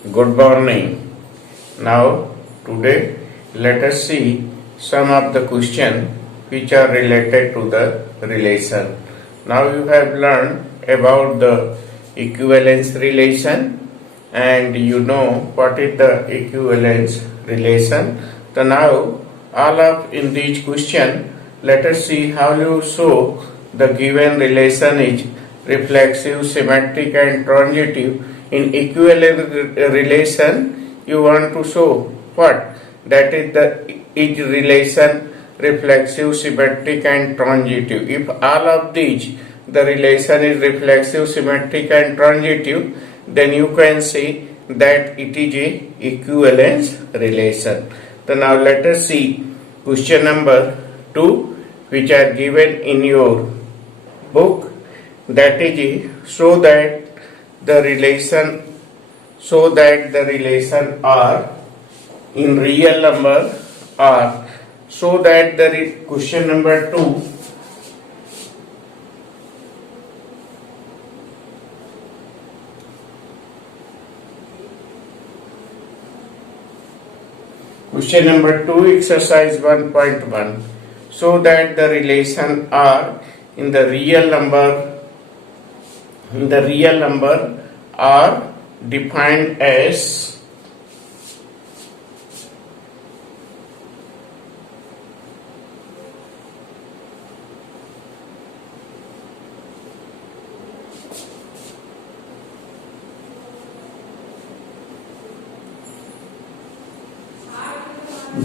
Good morning. Now, today, let us see some of the questions which are related to the relation. Now, you have learned about the equivalence relation and you know what is the equivalence relation. So, now, all of in this question, let us see how you show the given relation is reflexive, symmetric, and transitive. In equivalent relation, you want to show what? That is the is relation reflexive, symmetric, and transitive. If all of these the relation is reflexive, symmetric, and transitive, then you can say that it is a equivalence relation. So now let us see question number 2, which are given in your book. That is so that the relation are in real number are so that the question number 2. Question number 2, exercise 1.1. So that the relation are in the real number are defined as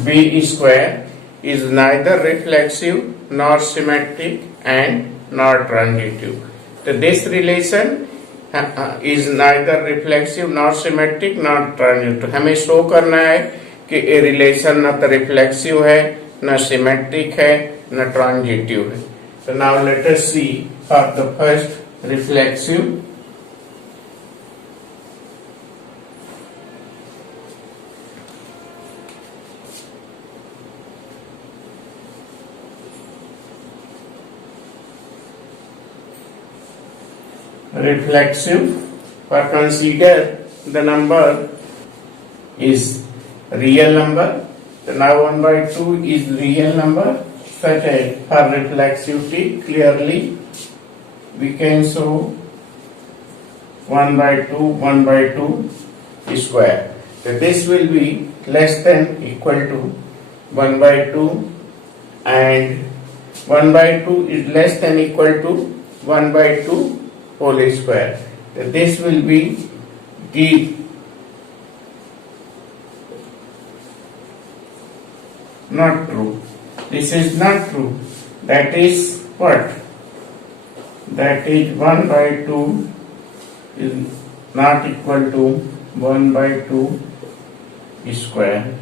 B square is neither reflexive nor symmetric and nor transitive. So this relation is neither reflexive nor symmetric nor transitive. हमें show करना है कि ये relation न तो reflexive है, न symmetric है, न ट्रांजिटिव है. So now let us see for the first reflexive. For consider the number is real number. So now 1 by 2 is real number, such as for reflexivity clearly we can show 1 by 2 square. So this will be less than equal to 1 by 2 and 1 by 2 is less than equal to 1 by 2 whole square. This will be not true. This is not true. That is what? That is 1 by 2 is not equal to 1 by 2 square.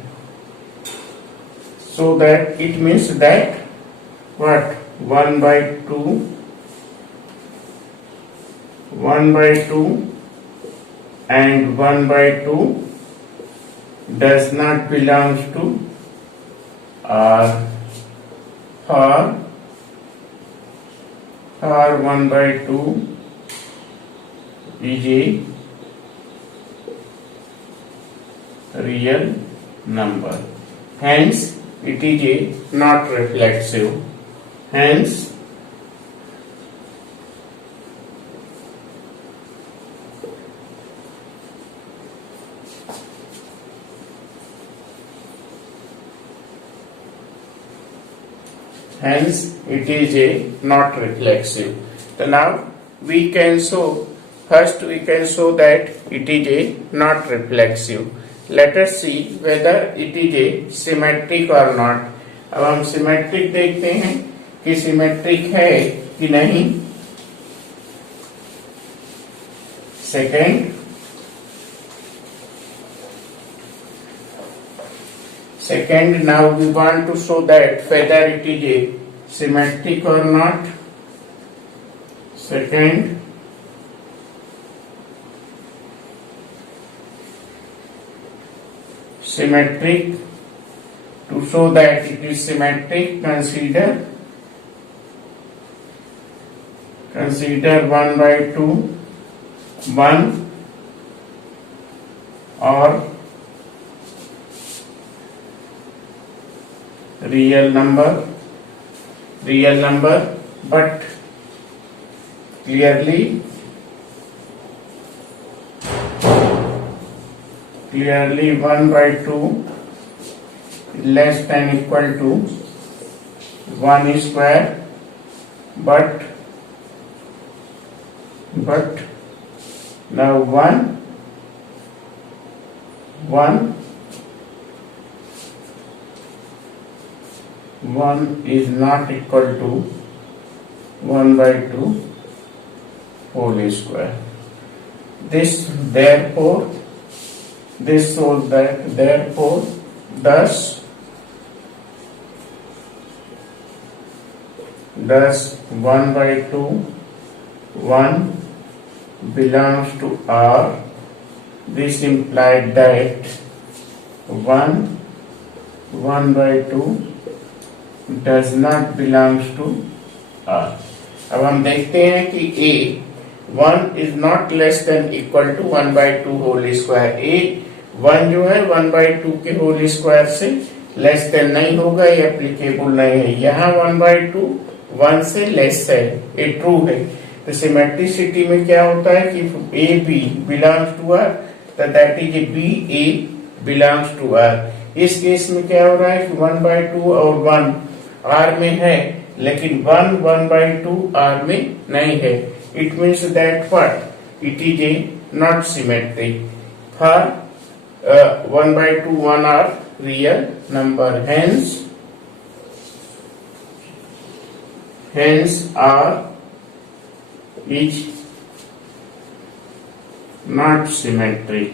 So that it means that what? 1 by 2 and 1 by 2 does not belong to R. For 1 by 2 is a real number. Hence, it is a not reflexive. Hence, it is a not reflexive. So now we can show, first we can show that it is a not reflexive. Let us see whether it is a symmetric or not. अब हम symmetric देखते हैं कि symmetric है कि नहीं. Second, now we want to show that whether it is a symmetric or not. Second, symmetric. To show that it is symmetric, consider 1 by 2 1 or real number, but clearly 1/2 less than equal to 1 square, but now 1 is not equal to 1/2 whole square. This shows that thus 1/2 1 belongs to R. This implied that 1/2 does not belongs to R. अब हम देखते हैं कि A 1 is not less than equal to 1/2 whole square. A 1 जो है 1/2 के whole square से less than नहीं होगा, ये एप्लीकेबल नहीं है. यहाँ 1/2 1 से लेस है, ये ट्रू है. तो सिमेट्रिसिटी में क्या होता है कि A B belongs to R, तो that is B A belongs to R. इस केस में क्या हो रहा है कि 1/2 और 1 आर में है, लेकिन 1/2 आर में नहीं है. It means that what it is a not symmetry. For 1/2 1 are real number, hence R is not symmetric.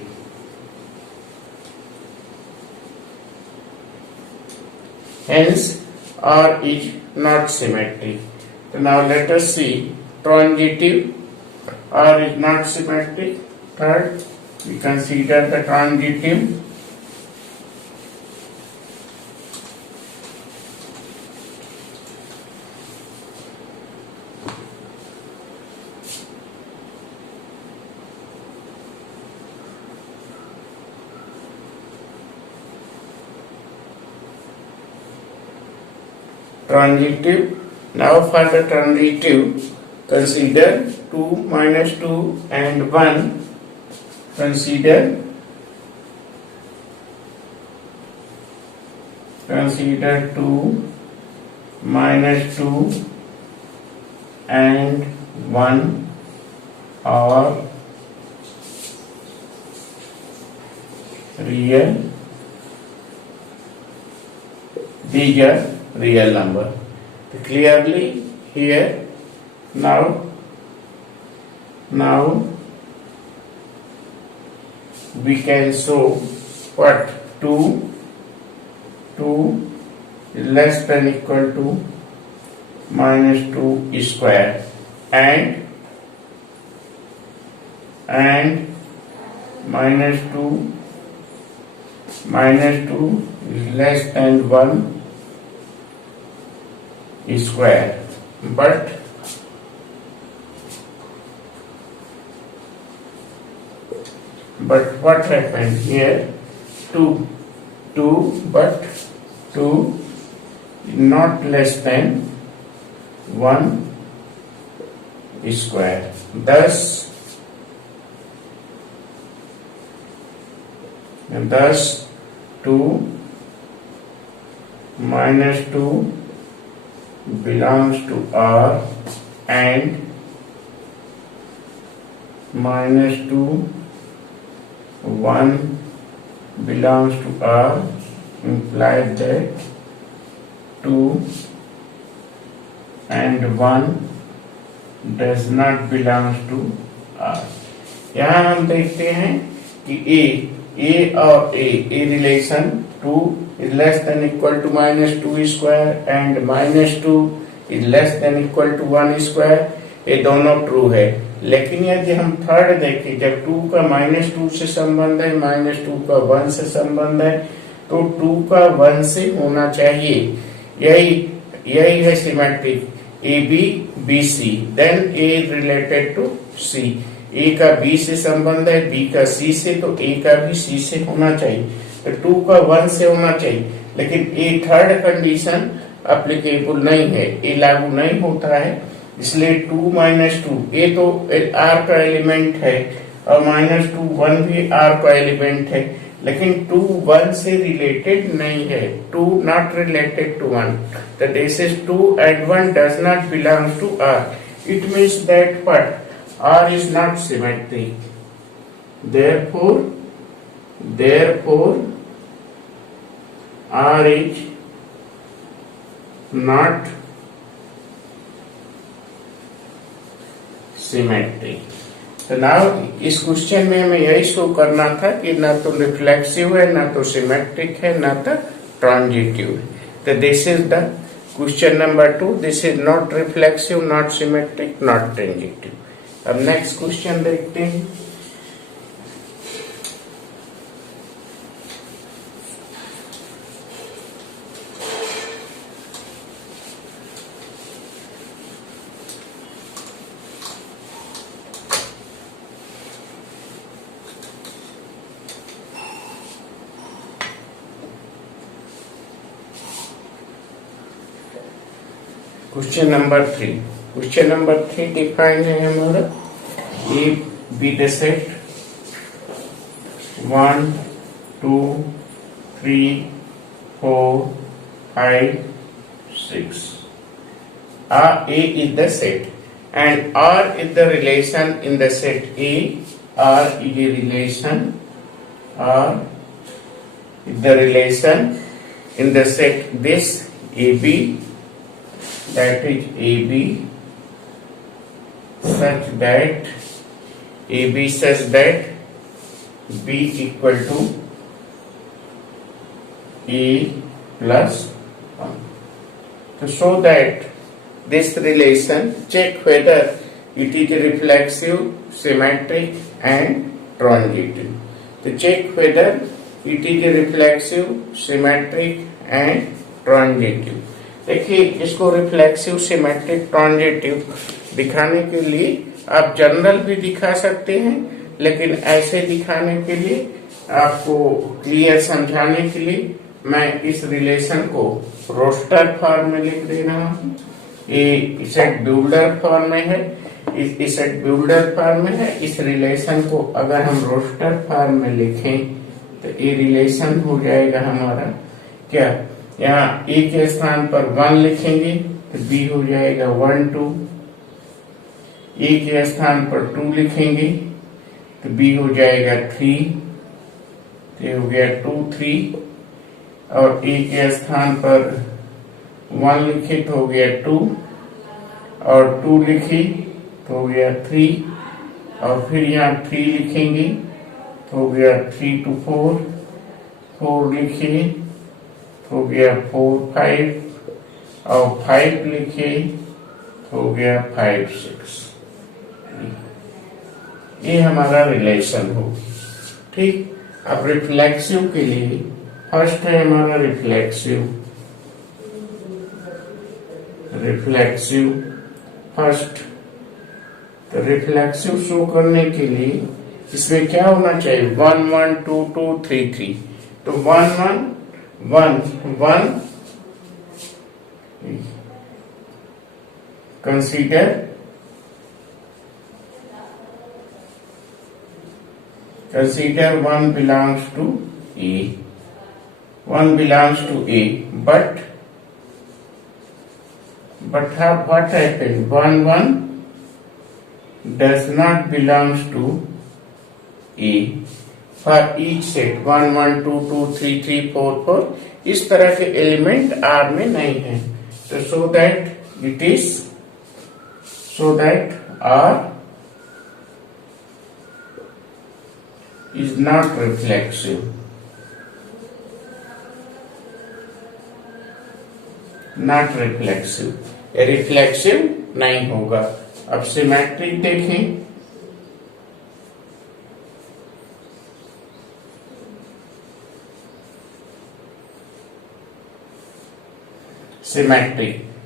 Hence R is not symmetric. So now let us see transitive. R is not symmetric. Third, we consider the transitive. Transitive. Now for the transitive, consider 2 minus 2 and 1. Consider 2 minus 2 and 1 are real. These are real number. Clearly here now we can show what 2 is less than equal to minus 2 square, and minus 2 is less than 1 square. But what happened here? 2 but 2 is not less than 1 square. Thus 2 minus 2 belongs to R, and minus 2 1 belongs to R, implied that 2 and 1 does not belongs to R. यहाँ हम देखते हैं कि A और A relation 2 is less than equal to minus 2 square and minus 2 is less than equal to 1 square. ये दोनों true है. लेकिन यदि हम थर्ड देखें, जब 2 का minus 2 से संबंध है, minus 2 का 1 से संबंध है, तो 2 का 1 से होना चाहिए. यही है symmetric. AB BC, then A related to C. ए का बी से संबंध है, बी का सी से, तो ए का भी सी से होना चाहिए, तो 2 का 1 से होना चाहिए। लेकिन ए थर्ड कंडीशन अप्लीकेबल नहीं है, ए लागू नहीं होता है, इसलिए 2 माइनस 2, ए तो आर का एलिमेंट है और माइनस 2 1 भी आर का एलिमेंट है, लेकिन 2 1 से रिलेटेड नहीं है, 2 नॉट रिलेटेड टू 1, तो this is 2 and 1 does not belong to R. It means that what? R is not symmetric. Therefore R is not symmetric. तो नाउ इस क्वेश्चन में हमें यही शो करना था कि ना तो रिफ्लेक्सिव है, ना तो सिमेट्रिक है, ना तो ट्रांजिटिव है। तो this is the question number 2। This is not reflexive, not symmetric, not transitive. अब नेक्स्ट क्वेश्चन देखते हैं। Question number 3। Question number 3 define है हमारा, A be the set 1 2 3 4 5 6। A is the set and R is the relation in the set A. R is a relation. R is the relation in the set this AB, that is AB such that B equal to A plus 1. To show that this relation, check whether it is reflexive, symmetric and transitive. To check whether it is reflexive, symmetric and transitive. देखिए, इसको reflexive, symmetric, transitive दिखाने के लिए आप general भी दिखा सकते हैं, लेकिन ऐसे दिखाने के लिए, आपको क्लियर समझाने के लिए मैं इस रिलेशन को रोस्टर फॉर्म में लिख दे रहा हूँ। ये सेट बिल्डर फॉर्म में है, इस सेट बिल्डर फॉर्म में है। इस रिलेशन को अगर हम रोस्टर फॉर्म में लिखें तो ये रिलेशन हो जाएगा हमारा क्या, यहाँ ए के स्थान पर 1 लिखेंगे तो बी हो जाएगा 1 2, ए के स्थान पर 2 लिखेंगे तो बी हो जाएगा 3, तो हो गया 2 3, और ए के स्थान पर 1 लिखे तो हो गया 2, और 2 लिखे तो हो गया 3, और फिर यहाँ 3 लिखेंगे तो हो गया 3 2 4, 4 लिखे हो गया 4 5, और 5 लिखे हो गया 5 6। ये हमारा रिलेशन होगी, ठीक। अब रिफ्लेक्सिव के लिए फर्स्ट है हमारा रिफ्लेक्सिव फर्स्ट। तो रिफ्लेक्सिव शो करने के लिए इसमें क्या होना चाहिए, 1 1 2 2 3 3। तो 1 1 1 1, consider Consider 1 belongs to A. 1 belongs to A, but what happened? 1 does not belongs to A. For each set 1 1 2 2 3 3 4 4 इस तरह के एलिमेंट R में नहीं है, तो so that R is not reflexive. Not reflexive. ये रिफ्लेक्सिव नहीं होगा। अब सिमेट्रिक देखें,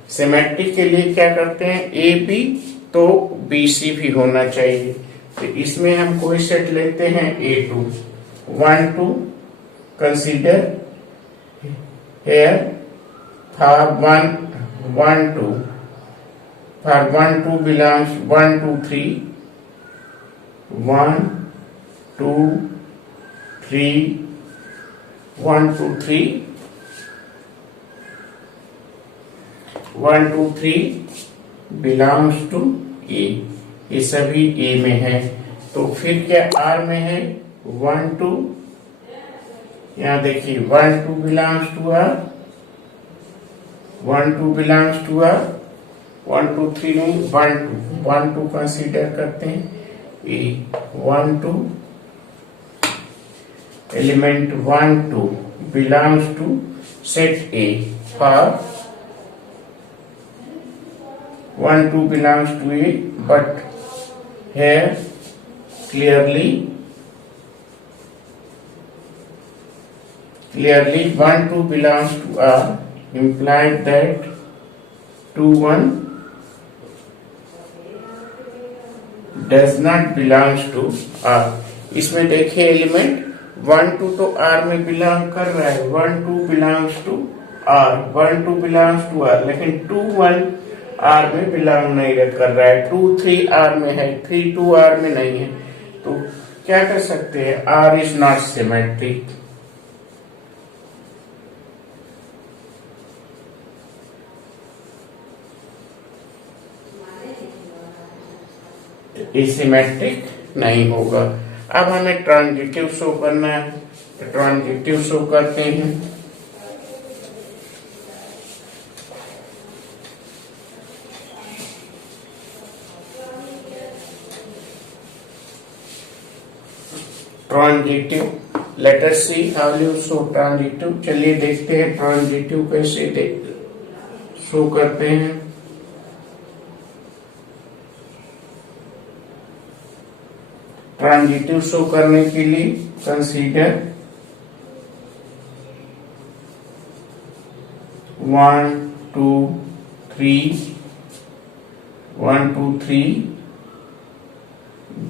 सिमेट्रिक के लिए क्या करते हैं, ए बी तो बी सी भी होना चाहिए। तो इसमें हम कोई सेट लेते हैं A2 1 2 consider hair for 1 2 for 1 2 belongs 1 2 3 1 2 3 1 2 3 1 2 3 belongs to A। ये सभी A में है। तो फिर क्या R में है 1 2, यहाँ देखिए 1 2 belongs to R, 1 2 belongs to R, 1 2 3 नहीं 1 2 कंसीडर करते हैं A 1 2 element 1 2 belongs to set A for 1 2 belongs to A, but here clearly 1 2 belongs to R implied that 2 1 does not belongs to R। इसमें देखिए element 1 2 तो R में belong कर रहा है, 1 2 belongs to R, 1 2 belongs to R, लेकिन 2 1 R में belong नहीं कर रहा है, 2 3 R में है, 3 2 R में नहीं है। तो क्या कर सकते हैं, R is not symmetric। Asymmetric नहीं होगा। अब हमें ट्रांजिटिव शो करना है, तो ट्रांजिटिव शो करते हैं। Transitive, let us see how you show transitive. चलिए देखते हैं ट्रांजिटिव कैसे शो करते हैं। ट्रांजिटिव शो करने के लिए कंसीडर 1 2 3 1 2 3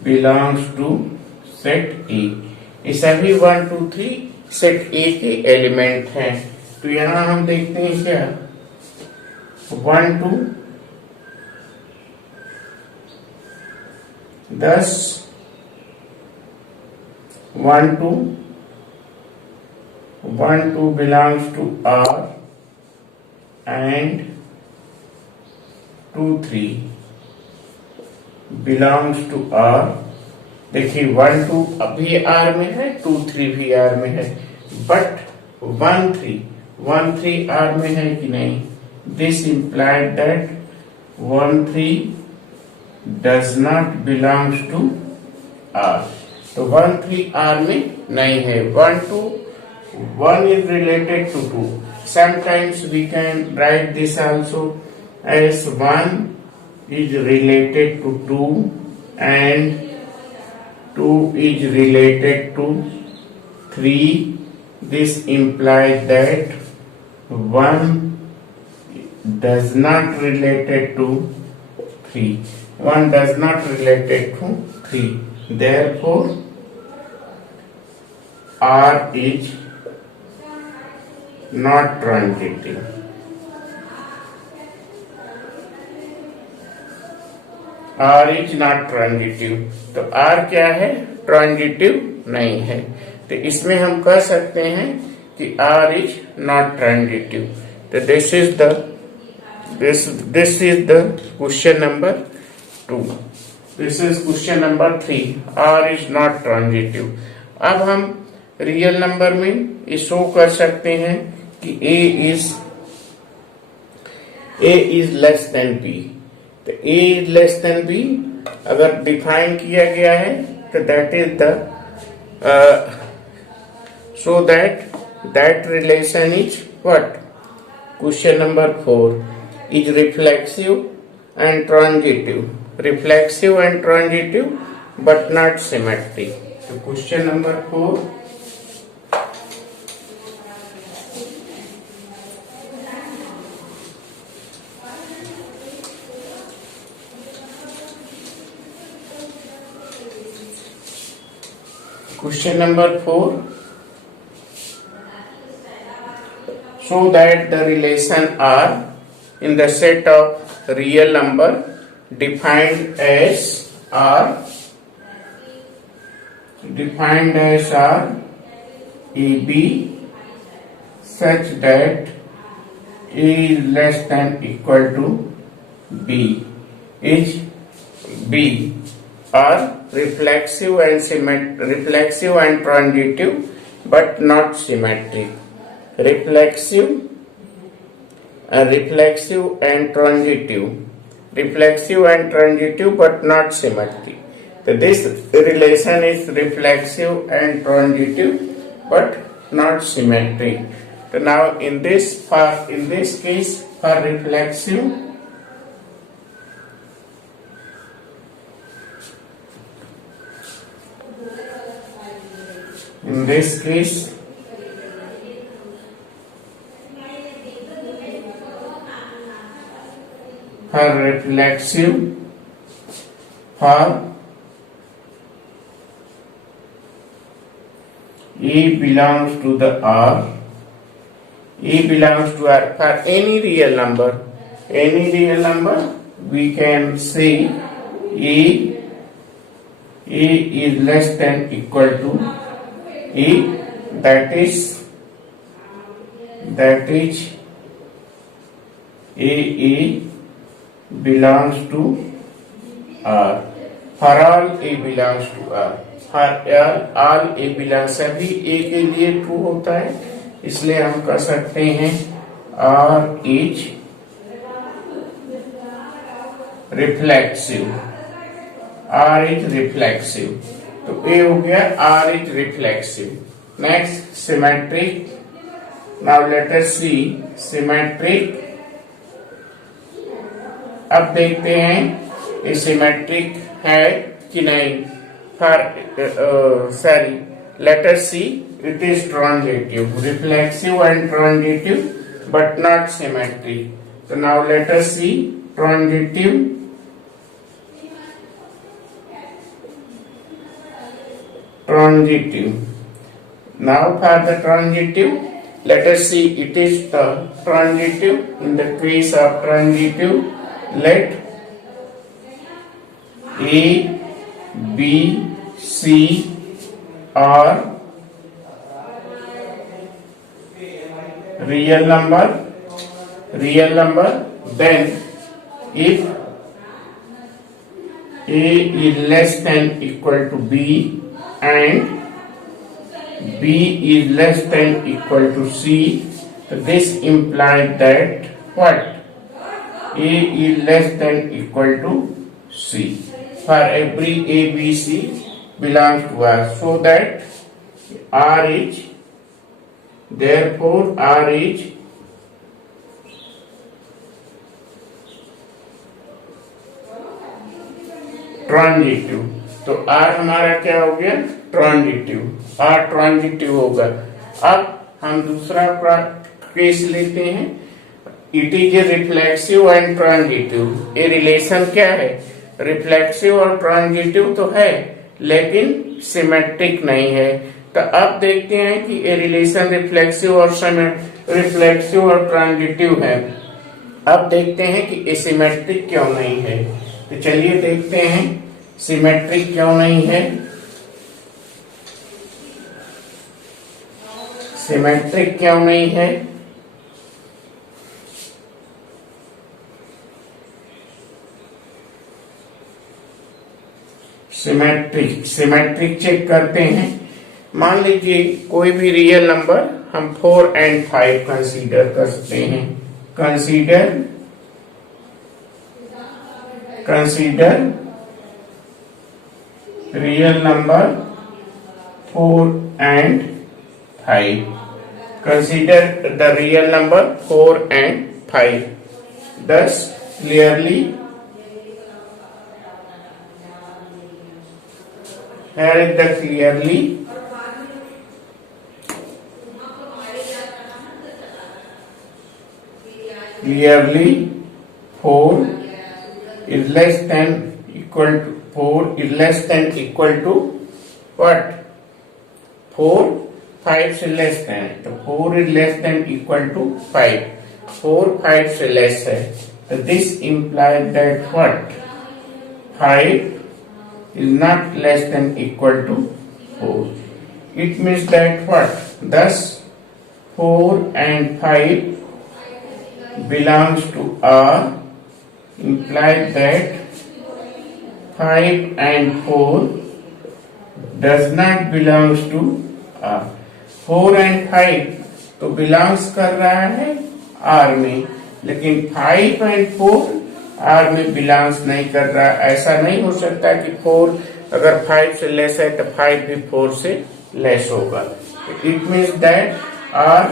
belongs to सेट ए। ये सभी 1 2 3 सेट ए के एलिमेंट हैं। तो यहां हम देखते हैं क्या 1 2 10 1 2 belongs to R and 2 3 belongs to R। देखिए 1 2 अभी R में है, 2 3 भी R में है, बट 1 3 R में है कि नहीं। This implied that 1 3 does not belongs to R। तो 1 3 R में नहीं है। 1 2 1 is related to 2। Sometimes we can write this also as 1 is related to 2 and 2 is related to 3। This implies that 1 does not related to 3। 1 does not related to 3। Therefore R is not transitive। R is not transitive। तो R क्या है, transitive नहीं है। तो इसमें हम कह सकते हैं कि R is not transitive। तो this is the question number 2। This is question number 3। R is not transitive। अब हम रियल नंबर में ये शो कर सकते हैं कि A is less than B। तो A is less than B अगर डिफाइन किया गया है तो that is the so that relation is what. Question number 4 is reflexive and transitive but not symmetric. तो question number 4 Question number 4. Show that the relation R in the set of real number defined as R AB such that A is less than equal to B is B are reflexive and transitive but not symmetric. Reflexive and transitive but not symmetric. So this relation is reflexive and transitive but not symmetric. So now in this case for reflexive, in this case for reflexive, for A belongs to the R, for any real number, we can say A is less than equal to A, that is A belongs to R. For all A belongs to R, all A belongs, सभी A के लिए true होता है, इसलिए हम कह सकते हैं R is reflexive. तो A हो गया R is reflexive. Next, symmetric. Now let us see symmetric. अब देखते हैं ये सिमेट्रिक है कि नहीं. Let us see, it is transitive, reflexive and transitive but not symmetric. So now let us see transitive. Now for the transitive, let us see, it is the transitive. In the case of transitive, let A, B, C are real number, then if A is less than equal to B and B is less than equal to C, so this implies that what? A is less than equal to C for every A, B, C belongs to R, so that R is, therefore R is transitive. तो R हमारा क्या हो गया? Transitive. R transitive होगा. अब हम दूसरा case लेते हैं. It is a reflexive and transitive. ये रिलेशन क्या है? रिफ्लेक्सिव और ट्रांजिटिव तो है लेकिन सिमेट्रिक नहीं है. तो अब देखते हैं कि ये रिलेशन रिफ्लेक्सिव और ट्रांजिटिव है. अब देखते हैं कि ये सिमेट्रिक क्यों नहीं है. तो चलिए देखते हैं सिमेट्रिक क्यों नहीं है. सिमेट्रिक क्यों नहीं है? सिमेट्रिक चेक करते हैं. मान लीजिए कोई भी रियल नंबर हम 4 and 5 कंसीडर करते हैं. Consider real number 4 and 5. Consider the real number 4 and 5. Thus clearly here is the clearly 4 is less than equal to what? 4 5 से लेस देन, तो 4 is less than equal to 5, 4 5 से less है, तो this implies that what 5 is not less than equal to 4. It means that what, thus 4 and 5 belongs to R, implies that 5 and 4 does not belongs to R. 4 and 5 तो belongs कर रहा है R में, लेकिन 5 and 4 R में belongs नहीं कर रहा। ऐसा नहीं हो सकता कि 4 अगर 5 से लेस है तो 5 भी 4 से लेस होगा। It means that R,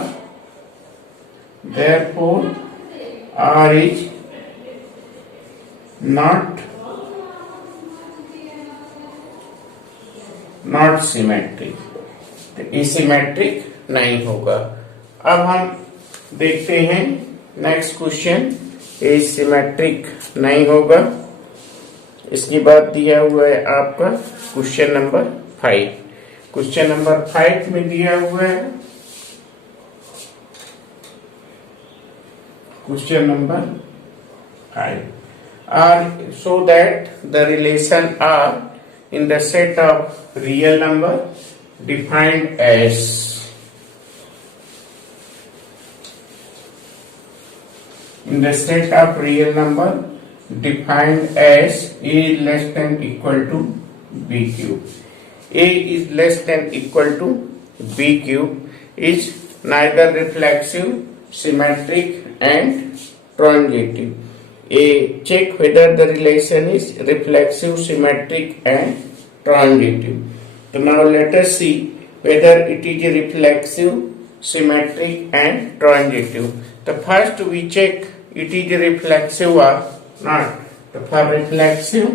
therefore R is not symmetric, तो एसिमेट्रिक नहीं होगा। अब हम देखते हैं नेक्स्ट क्वेश्चन, एसिमेट्रिक नहीं होगा। इसके बाद दिया हुआ है आपका क्वेश्चन नंबर 5। क्वेश्चन नंबर 5 में दिया हुआ है question number 5, so that the relation R in the set of real number defined as defined as A is less than equal to B cube. A is less than equal to B cube is neither reflexive, symmetric and transitive. Check whether the relation is reflexive, symmetric and transitive. So now let us see whether it is reflexive, symmetric and transitive. The first we check it is reflexive or not. So for reflexive,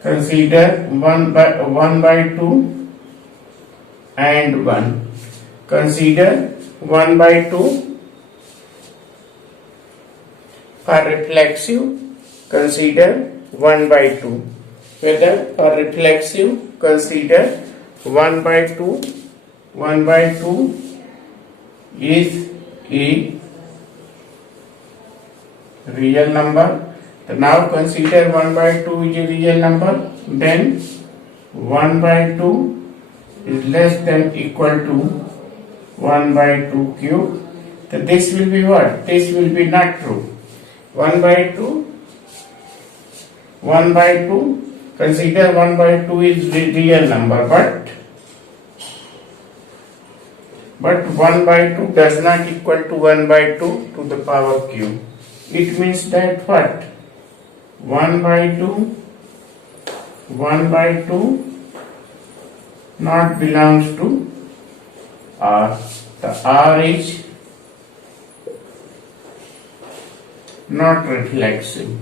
consider 1 by 2 and 1. Consider 1 by 2 for reflexive. Consider 1 by 2. Whether for reflexive, consider 1 by 2. 1 by 2 is a real number. So now consider 1 by 2 is a real number. Then 1 by 2 is less than equal to 1 by 2 cube. So this will be what? This will be not true. 1 by 2, consider 1 by 2 is the real number, but 1 by 2 does not equal to 1 by 2 to the power cube. It means that what? 1 by 2 not belongs to R. The R is not reflexive.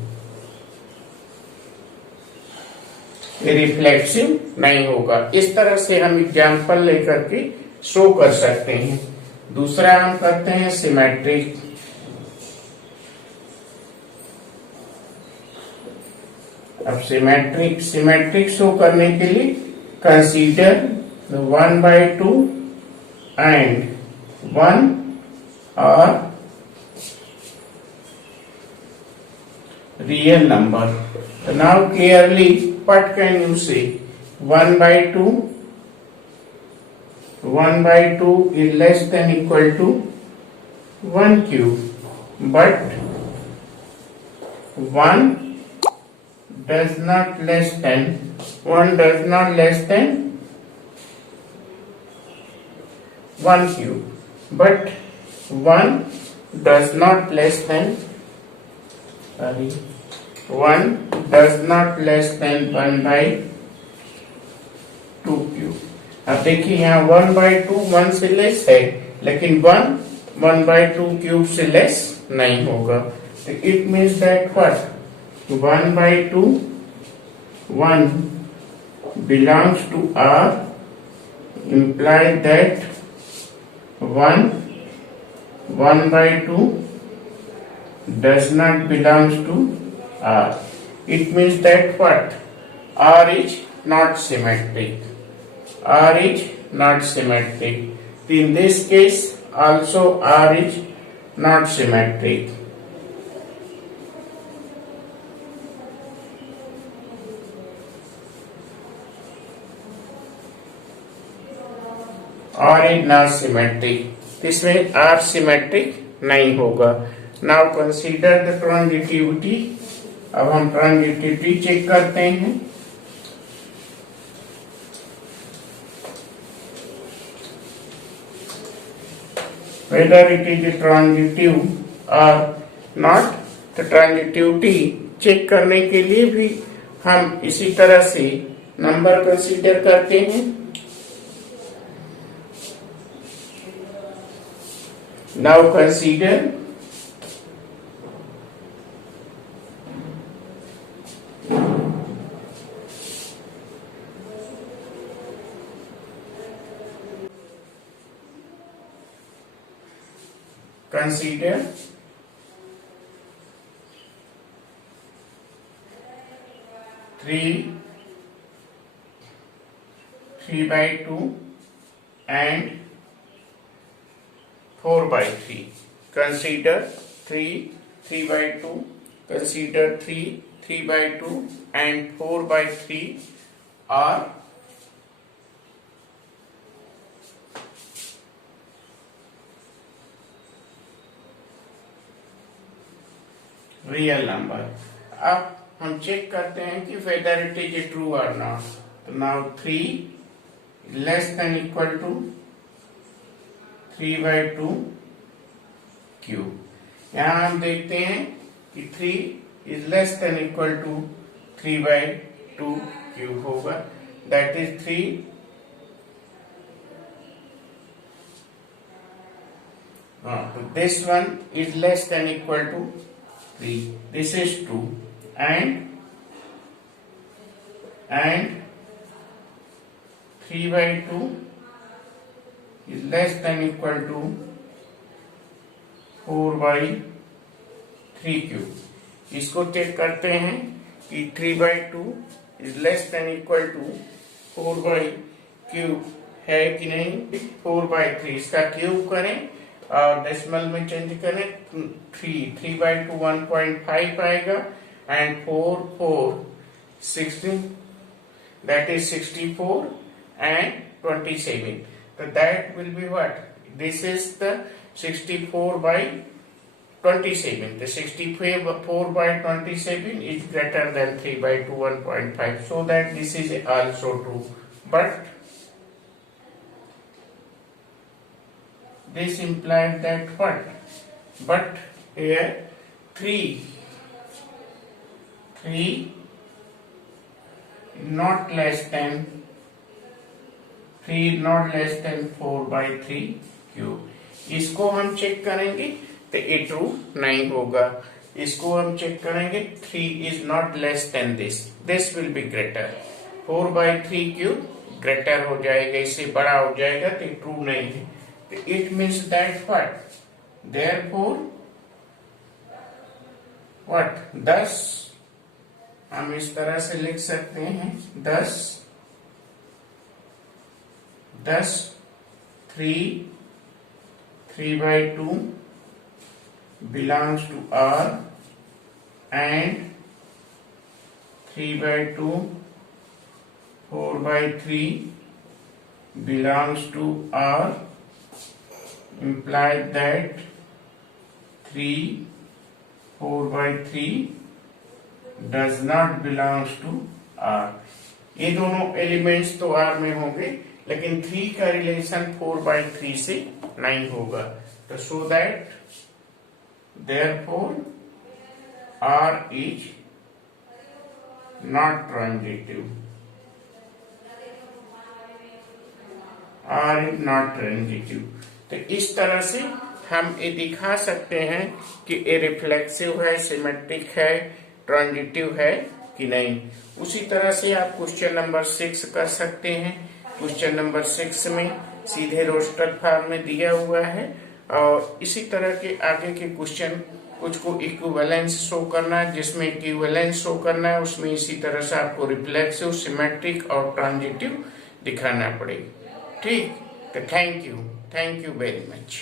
ये reflexive नहीं होगा। इस तरह से हम example लेकर के show कर सकते हैं। दूसरा हम करते हैं सिमेट्रिक। अब सिमेट्रिक शो करने के लिए consider 1 by 2 and 1 are real number. So now clearly what can you say? 1 by 2 is less than equal to 1 cube, but 1 does not less than 1 cube, but 1 does not less than 1 by 2 cube. अब देखिए यहाँ 1 by 2 1 से less है, लेकिन 1 by 2 cube से less नहीं होगा। It means that what 1 by 2 1 belongs to R, implies that 1 1/2 does not belongs to R. It means that what? R is not symmetric. R is not symmetric. In this case also R is not symmetric. R is not symmetric. इसमें R symmetric नहीं होगा. Now consider the transitivity. अब हम transitivity check करते हैं. Whether it is transitive or not. तो transitivity check करने के लिए भी हम इसी तरह से नंबर कंसीडर करते हैं. Now consider consider 3/2 and 4/3. Consider 3/2. Consider 3/2 and 4/3 are real number. अब हम चेक करते हैं कि whether it is true or not. तो now 3 less than equal to 3/2 cube. यहाँ हम देखते हैं कि 3 is less than equal to 3/2 cube होगा. That is 3. This one is less than equal to 3. This is 2 and 3/2 is less than equal to 4/3 cube. इसको check करते हैं कि 3/2 is less than equal to 4/3 है कि नहीं. 4/3 इसका क्यूब करें और डेसिमल में चेंज करें. 3/2 1.5 आएगा and 4 16, that is 64 and 27. So that will be what? This is the 64/27. The 64/27 is greater than 3/2 1.5. So that this is also true. But this implies that what? But here 3 not less than 4/3 cube. इसको हम check करेंगे तो ये true नहीं होगा. इसको हम check करेंगे 3 is not less than this. This will be greater. 4/3 cube greater हो जाएगा, इससे बड़ा हो जाएगा तो ट्रू नहीं है. तो it means that what? Therefore what? 10 हम इस तरह से लिख सकते हैं. 10 3/2 belongs to R and 3/2 4/3 belongs to R, implies that 3 4/3 does not belongs to R. ये दोनों एलिमेंट्स तो R में होंगे लेकिन 3 का रिलेशन 4/3 से नहीं होगा. तो so that therefore R is not transitive. R is not transitive. तो इस तरह से हम ये दिखा सकते हैं कि ये रिफ्लेक्सिव है, सिमेट्रिक है, ट्रांजिटिव है कि नहीं. उसी तरह से आप क्वेश्चन नंबर 6 कर सकते हैं. क्वेश्चन नंबर 6 में सीधे रोस्टर फॉर्म में दिया हुआ है और इसी तरह के आगे के क्वेश्चन कुछ को इक्विवेलेंस शो करना है, जिसमें इक्विवेलेंस शो करना है उसमें इसी तरह से आपको रिफ्लेक्सिव, सिमेट्रिक और ट्रांजिटिव दिखाना पड़ेगा। ठीक, तो थैंक यू वेरी मच।